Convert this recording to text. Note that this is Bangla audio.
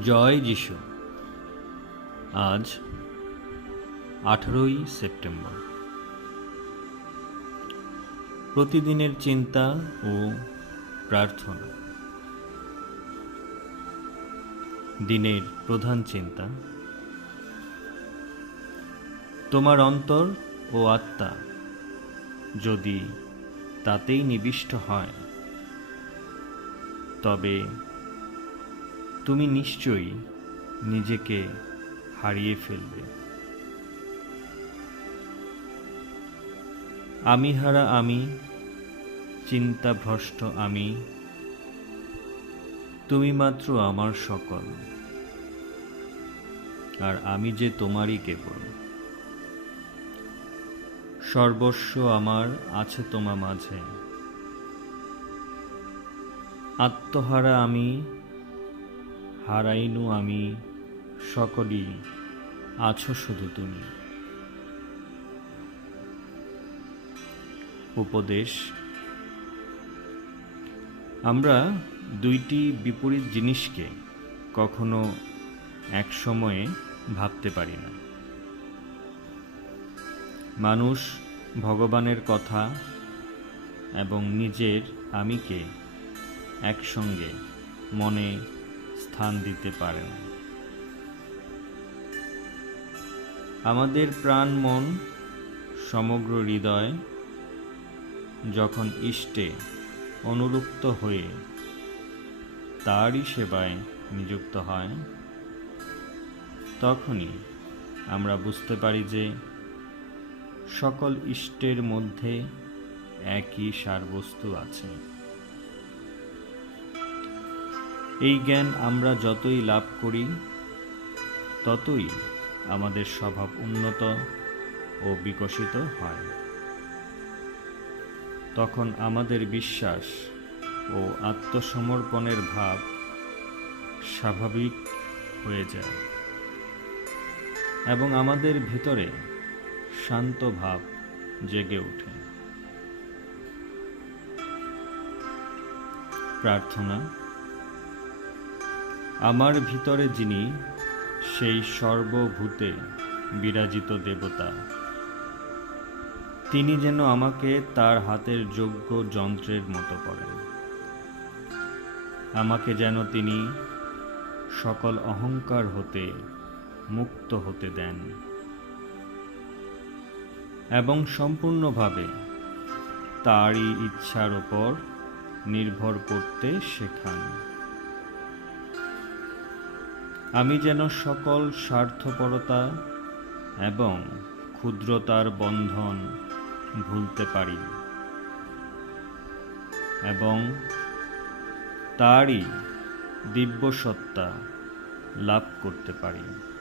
জয় যিশু। আজ আঠেরোই সেপ্টেম্বর। প্রতিদিনের চিন্তা ও প্রার্থনা। দিনের প্রধান চিন্তা। তোমার অন্তর ও আত্মা যদি তাতেই নিবিষ্ট হয়, তবে তুমি নিশ্চয়ই নিজেকে হারিয়ে ফেলবে। আমি হারা আমি, চিন্তাভ্রষ্ট আমি, তুমি মাত্র আমার সকল। আর আমি যে তোমারই কেবল। সর্বস্ব আমার আছে তোমা মাঝে। আত্মহারা আমি হারাইনু আমি সকলই, আছো শুধু তুমি। উপদেশ, আমরা দুইটি বিপরীত জিনিসকে কখনো এক সময়ে ভাবতে পারি না। মানুষ ভগবানের কথা এবং নিজের আমিকে একসঙ্গে মনে স্থান দিতে পারে না আমাদের প্রাণ মন সমগ্র হৃদয় যখন ইষ্টে অনুরুক্ত হয়ে তারই সেবায় নিযুক্ত হয়, তখনই আমরা বুঝতে পারি যে সকল ইষ্টের মধ্যে একই সারবস্তু আছে। এই জ্ঞান আমরা যতই লাভ করি, ততই আমাদের স্বভাব উন্নত ও বিকশিত হয়। তখন আমাদের বিশ্বাস ও আত্মসমর্পণের ভাব স্বাভাবিক হয়ে যায় এবং আমাদের ভিতরে শান্ত ভাব জেগে ওঠে। প্রার্থনা আমার ভিতরে যিনি, সেই সর্বভূতে বিরাজিত দেবতা। তিনি যেন আমাকে তার হাতের যোগ্য যন্ত্রের মতো করেন। আমাকে যেন তিনি সকল অহংকার হতে মুক্ত হতে দেন। এবং সম্পূর্ণভাবে তারই ইচ্ছার ওপর নির্ভর করতে শেখান। আমি যেন সকল স্বার্থপরতা এবং ক্ষুদ্রতার বন্ধন ভুলতে পারি। এবং তারই দিব্য সত্তা লাভ করতে পারি।